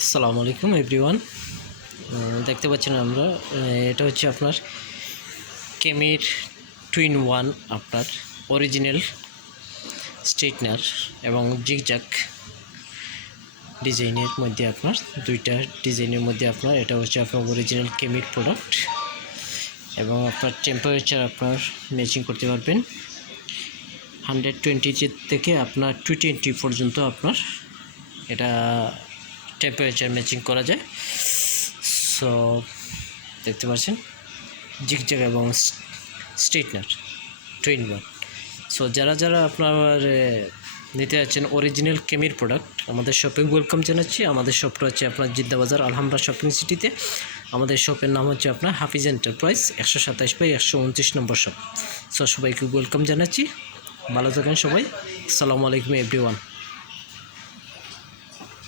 আসসালামু আলাইকুম এভরিওয়ান। দেখতে পাচ্ছেন আমরা এটা হচ্ছে আপনার কেমির টুইন ওয়ান আপনার অরিজিনাল স্ট্রেটনার এবং জিগজ্যাগ ডিজাইনের মধ্যে আপনার দুইটা ডিজাইনের মধ্যে আপনার এটা হচ্ছে আপনার অরিজিনাল কেমির প্রোডাক্ট এবং আপনার টেম্পারেচার আপনার ম্যাচিং করতে পারবেন 120 থেকে আপনার 220 পর্যন্ত আপনার এটা টেম্পারেচার ম্যাচিং করা যায়। সো দেখতে পাচ্ছেন জিগজ্যাগ এবং স্ট্রেটনার টুইন ওয়ান। সো যারা আপনার নিতে যাচ্ছেন অরিজিনাল কেমির প্রোডাক্ট আমাদের শপে ওয়েলকাম জানাচ্ছি। আমাদের শপটা হচ্ছে আপনার জিদ্দাবাজার আলহামরা শপিং সিটিতে। আমাদের শপের নাম হচ্ছে আপনার হাফিজ এন্টারপ্রাইজ 127/129 নম্বর শপ। সো সবাইকে ওয়েলকাম জানাচ্ছি। ভালো থাকেন সবাই। আসসালামু আলাইকুম এভরিওয়ান।